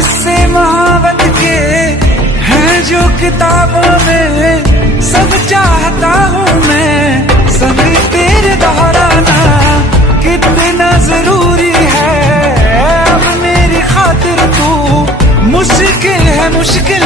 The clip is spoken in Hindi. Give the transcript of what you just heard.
किस्से महावत के हैं जो किताबों में, सब चाहता हूँ मैं संग तेरे दोहराना। कितना जरूरी है अब मेरी खातिर तू, मुश्किल है मुश्किल